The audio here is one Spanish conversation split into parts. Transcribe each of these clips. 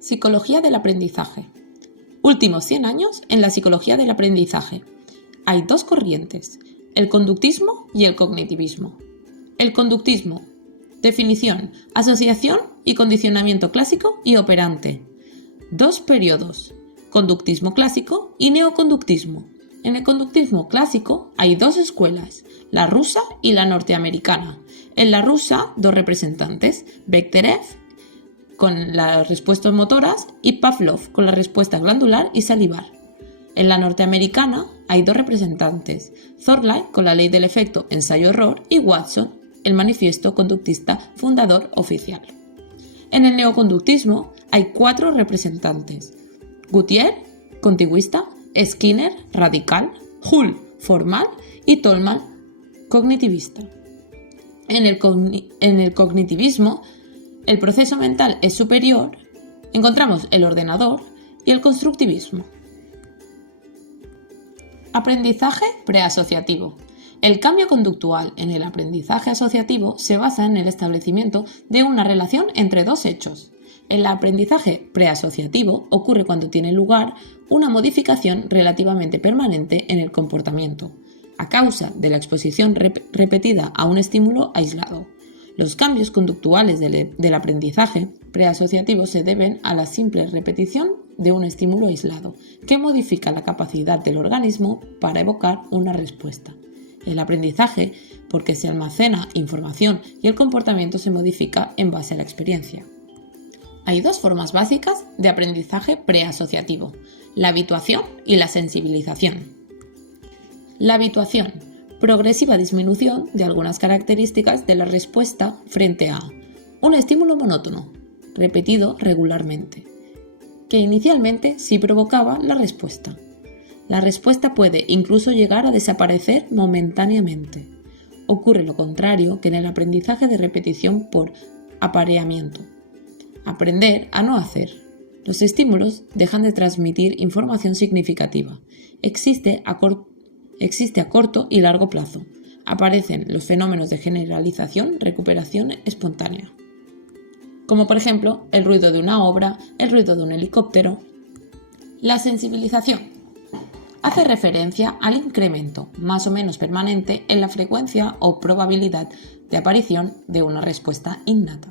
Psicología del aprendizaje. Últimos 100 años en la psicología del aprendizaje. Hay dos corrientes, el conductismo y el cognitivismo. El conductismo. Definición, asociación y condicionamiento clásico y operante. Dos periodos, conductismo clásico y neoconductismo. En el conductismo clásico hay dos escuelas, la rusa y la norteamericana. En la rusa, dos representantes, Bekhterev con las respuestas motoras y Pavlov con la respuesta glandular y salivar. En la norteamericana hay dos representantes, Thorndike con la ley del efecto ensayo-error y Watson, el manifiesto conductista fundador oficial. En el neoconductismo hay cuatro representantes, Gutiérrez, contiguista, Skinner, radical, Hull, formal y Tolman, cognitivista. En el cognitivismo, el proceso mental es superior, encontramos el ordenador y el constructivismo. Aprendizaje preasociativo. El cambio conductual en el aprendizaje asociativo se basa en el establecimiento de una relación entre dos hechos. El aprendizaje preasociativo ocurre cuando tiene lugar una modificación relativamente permanente en el comportamiento, a causa de la exposición repetida a un estímulo aislado. Los cambios conductuales del aprendizaje preasociativo se deben a la simple repetición de un estímulo aislado, que modifica la capacidad del organismo para evocar una respuesta. El aprendizaje, porque se almacena información y el comportamiento se modifica en base a la experiencia. Hay dos formas básicas de aprendizaje preasociativo, la habituación y la sensibilización. La habituación, progresiva disminución de algunas características de la respuesta frente a un estímulo monótono, repetido regularmente, que inicialmente sí provocaba la respuesta. La respuesta puede incluso llegar a desaparecer momentáneamente. Ocurre lo contrario que en el aprendizaje de repetición por apareamiento. Aprender a no hacer. Los estímulos dejan de transmitir información significativa. Existe a corto y largo plazo. Aparecen los fenómenos de generalización, recuperación espontánea, como por ejemplo el ruido de una obra, el ruido de un helicóptero. La sensibilización hace referencia al incremento más o menos permanente en la frecuencia o probabilidad de aparición de una respuesta innata,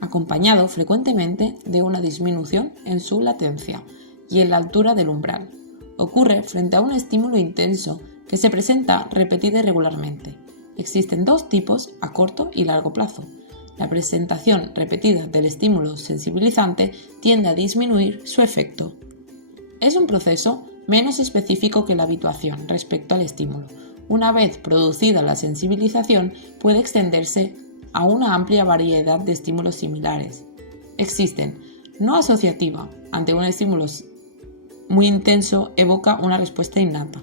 acompañado frecuentemente de una disminución en su latencia y en la altura del umbral. Ocurre frente a un estímulo intenso que se presenta repetida regularmente. Existen dos tipos a corto y largo plazo. La presentación repetida del estímulo sensibilizante tiende a disminuir su efecto. Es un proceso menos específico que la habituación respecto al estímulo. Una vez producida la sensibilización, puede extenderse a una amplia variedad de estímulos similares. Existen no asociativa, ante un estímulo muy intenso evoca una respuesta innata,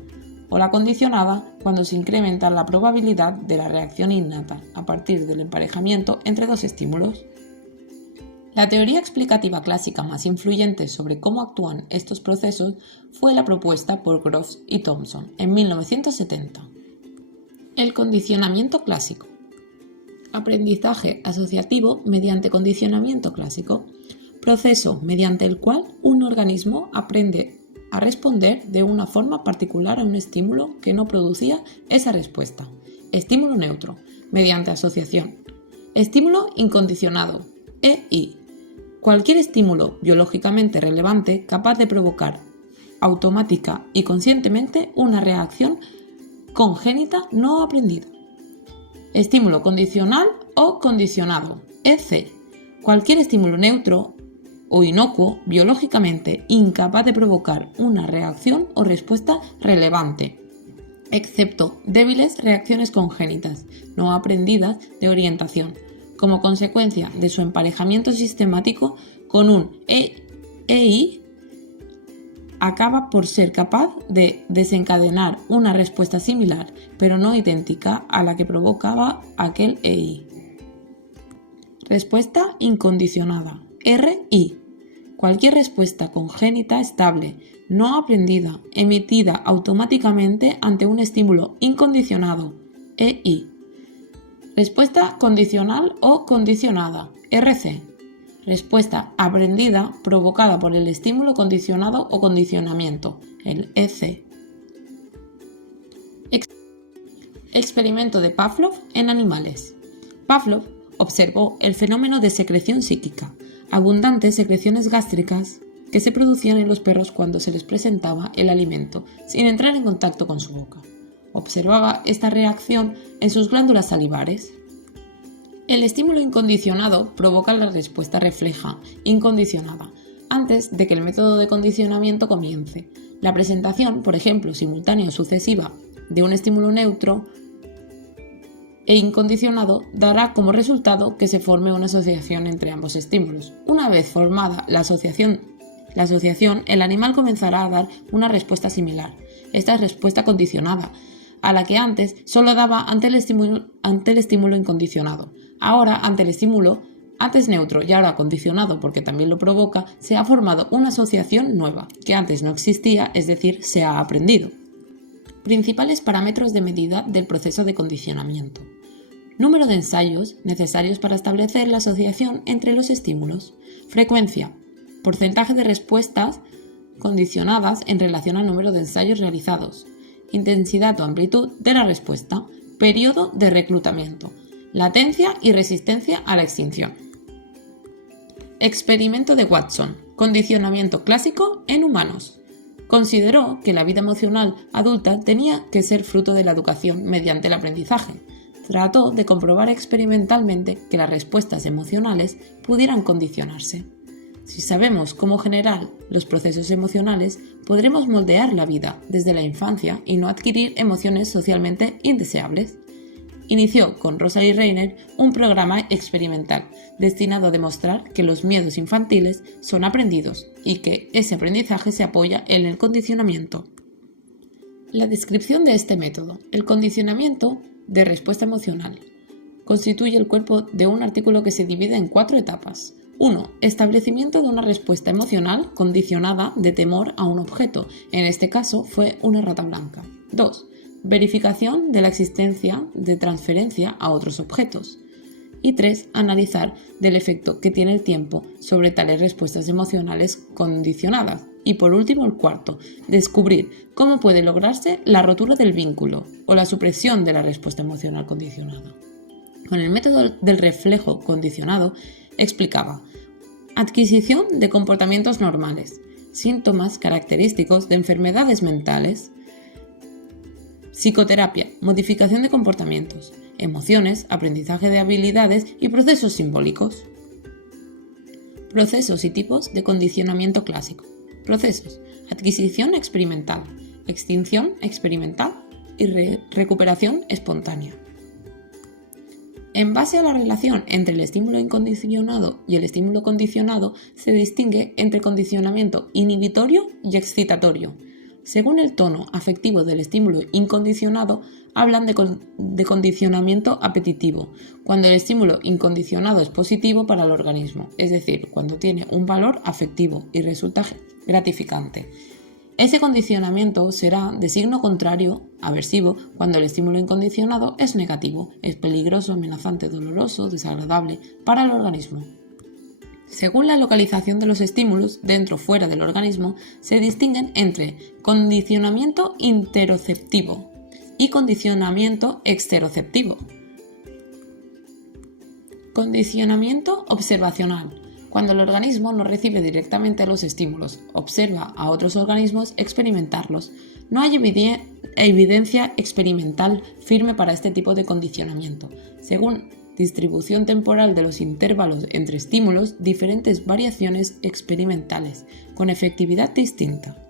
o la condicionada cuando se incrementa la probabilidad de la reacción innata a partir del emparejamiento entre dos estímulos. La teoría explicativa clásica más influyente sobre cómo actúan estos procesos fue la propuesta por Groves y Thomson en 1970. El condicionamiento clásico. Aprendizaje asociativo mediante condicionamiento clásico. Proceso mediante el cual un organismo aprende a responder de una forma particular a un estímulo que no producía esa respuesta. Estímulo neutro, mediante asociación. Estímulo incondicionado, EI. Cualquier estímulo biológicamente relevante capaz de provocar automática y conscientemente una reacción congénita no aprendida. Estímulo condicional o condicionado, EC. Cualquier estímulo neutro o inocuo biológicamente incapaz de provocar una reacción o respuesta relevante, excepto débiles reacciones congénitas no aprendidas de orientación, como consecuencia de su emparejamiento sistemático con un EI, acaba por ser capaz de desencadenar una respuesta similar, pero no idéntica a la que provocaba aquel EI. Respuesta incondicionada, RI. Cualquier respuesta congénita estable, no aprendida, emitida automáticamente ante un estímulo incondicionado, EI. Respuesta condicional o condicionada, RC. Respuesta aprendida provocada por el estímulo condicionado o condicionamiento, el EC. Experimento de Pavlov en animales. Pavlov observó el fenómeno de secreción psíquica, abundantes secreciones gástricas que se producían en los perros cuando se les presentaba el alimento sin entrar en contacto con su boca. Observaba esta reacción en sus glándulas salivares. El estímulo incondicionado provoca la respuesta refleja incondicionada antes de que el método de condicionamiento comience. La presentación, por ejemplo, simultánea o sucesiva de un estímulo neutro e incondicionado dará como resultado que se forme una asociación entre ambos estímulos. Una vez formada la asociación, el animal comenzará a dar una respuesta similar. Esta es respuesta condicionada, a la que antes solo daba ante el estímulo incondicionado. Ahora, ante el estímulo antes neutro y ahora condicionado porque también lo provoca, se ha formado una asociación nueva, que antes no existía, es decir, se ha aprendido. Principales parámetros de medida del proceso de condicionamiento. Número de ensayos necesarios para establecer la asociación entre los estímulos. Frecuencia. Porcentaje de respuestas condicionadas en relación al número de ensayos realizados. Intensidad o amplitud de la respuesta. Periodo de reclutamiento. Latencia y resistencia a la extinción. Experimento de Watson. Condicionamiento clásico en humanos. Consideró que la vida emocional adulta tenía que ser fruto de la educación mediante el aprendizaje. Trató de comprobar experimentalmente que las respuestas emocionales pudieran condicionarse. Si sabemos cómo generar los procesos emocionales, podremos moldear la vida desde la infancia y no adquirir emociones socialmente indeseables. Inició con Rosalie Reiner un programa experimental destinado a demostrar que los miedos infantiles son aprendidos y que ese aprendizaje se apoya en el condicionamiento. La descripción de este método. El condicionamiento de respuesta emocional constituye el cuerpo de un artículo que se divide en 4 etapas. 1. Establecimiento de una respuesta emocional condicionada de temor a un objeto. En este caso fue una rata blanca. 2. Verificación de la existencia de transferencia a otros objetos. Y 3. Analizar del efecto que tiene el tiempo sobre tales respuestas emocionales condicionadas. Y por último, el 4. Descubrir cómo puede lograrse la rotura del vínculo o la supresión de la respuesta emocional condicionada. Con el método del reflejo condicionado explicaba adquisición de comportamientos normales, síntomas característicos de enfermedades mentales, psicoterapia, modificación de comportamientos, emociones, aprendizaje de habilidades y procesos simbólicos. Procesos y tipos de condicionamiento clásico. Procesos: adquisición experimental, extinción experimental y recuperación espontánea. En base a la relación entre el estímulo incondicionado y el estímulo condicionado, se distingue entre condicionamiento inhibitorio y excitatorio. Según el tono afectivo del estímulo incondicionado, hablan de condicionamiento apetitivo, cuando el estímulo incondicionado es positivo para el organismo, es decir, cuando tiene un valor afectivo y resulta gratificante. Ese condicionamiento será de signo contrario, aversivo, cuando el estímulo incondicionado es negativo, es peligroso, amenazante, doloroso, desagradable para el organismo. Según la localización de los estímulos dentro o fuera del organismo, se distinguen entre condicionamiento interoceptivo y condicionamiento exteroceptivo. Condicionamiento observacional. Cuando el organismo no recibe directamente los estímulos, observa a otros organismos experimentarlos. No hay evidencia experimental firme para este tipo de condicionamiento. Según distribución temporal de los intervalos entre estímulos, diferentes variaciones experimentales, con efectividad distinta.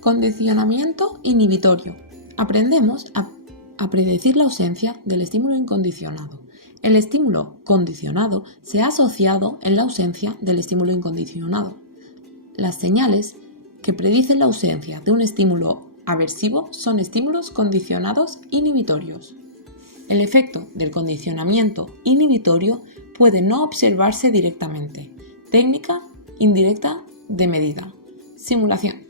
Condicionamiento inhibitorio. Aprendemos a predecir la ausencia del estímulo incondicionado. El estímulo condicionado se ha asociado en la ausencia del estímulo incondicionado. Las señales que predicen la ausencia de un estímulo aversivo son estímulos condicionados inhibitorios. El efecto del condicionamiento inhibitorio puede no observarse directamente. Técnica indirecta de medida. Simulación.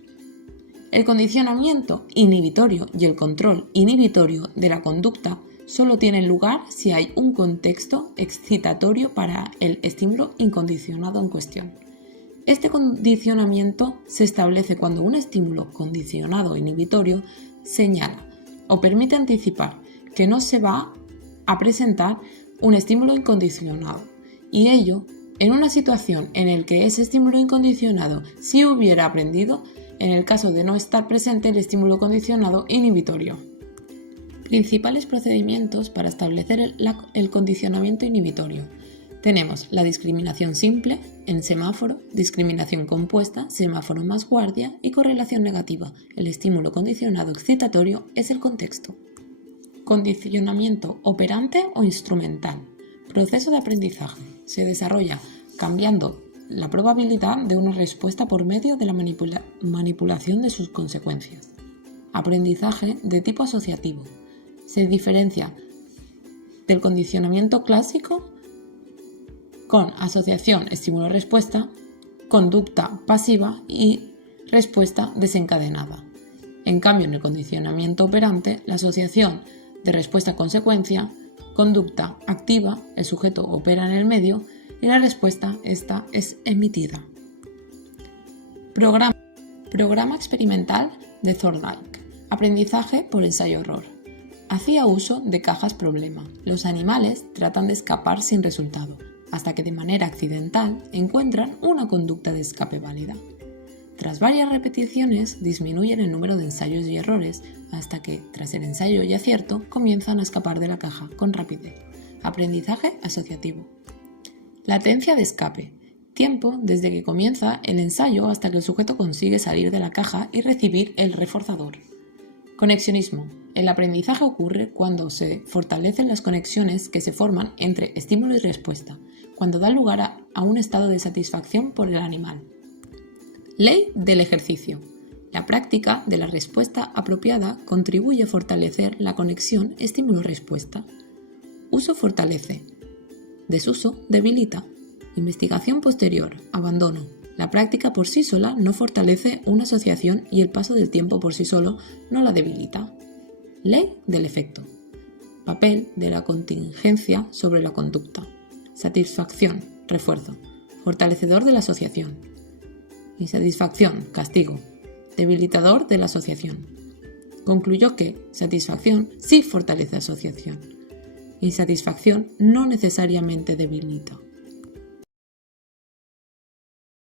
El condicionamiento inhibitorio y el control inhibitorio de la conducta solo tienen lugar si hay un contexto excitatorio para el estímulo incondicionado en cuestión. Este condicionamiento se establece cuando un estímulo condicionado inhibitorio señala o permite anticipar que no se va a presentar un estímulo incondicionado, y ello en una situación en la que ese estímulo incondicionado sí hubiera aprendido en el caso de no estar presente el estímulo condicionado inhibitorio. Principales procedimientos para establecer el condicionamiento inhibitorio. Tenemos la discriminación simple en semáforo, discriminación compuesta, semáforo más guardia y correlación negativa. El estímulo condicionado excitatorio es el contexto. Condicionamiento operante o instrumental. Proceso de aprendizaje. Se desarrolla cambiando la probabilidad de una respuesta por medio de la manipulación de sus consecuencias. Aprendizaje de tipo asociativo. Se diferencia del condicionamiento clásico con asociación estímulo-respuesta, conducta pasiva y respuesta desencadenada. En cambio, en el condicionamiento operante, la asociación de respuesta-consecuencia, conducta activa, el sujeto opera en el medio y la respuesta esta es emitida. Programa experimental de Thorndike. Aprendizaje por ensayo-error. Hacía uso de cajas problema. Los animales tratan de escapar sin resultado, hasta que de manera accidental encuentran una conducta de escape válida. Tras varias repeticiones disminuyen el número de ensayos y errores hasta que, tras el ensayo y acierto, comienzan a escapar de la caja con rapidez. Aprendizaje asociativo. Latencia de escape. Tiempo desde que comienza el ensayo hasta que el sujeto consigue salir de la caja y recibir el reforzador. Conexionismo. El aprendizaje ocurre cuando se fortalecen las conexiones que se forman entre estímulo y respuesta, cuando da lugar a un estado de satisfacción por el animal. Ley del ejercicio. La práctica de la respuesta apropiada contribuye a fortalecer la conexión estímulo-respuesta. Uso fortalece. Desuso debilita. Investigación posterior. Abandono. La práctica por sí sola no fortalece una asociación y el paso del tiempo por sí solo no la debilita. Ley del efecto. Papel de la contingencia sobre la conducta. Satisfacción, refuerzo. Fortalecedor de la asociación. Insatisfacción, castigo. Debilitador de la asociación. Concluyó que satisfacción sí fortalece asociación. Insatisfacción no necesariamente debilita.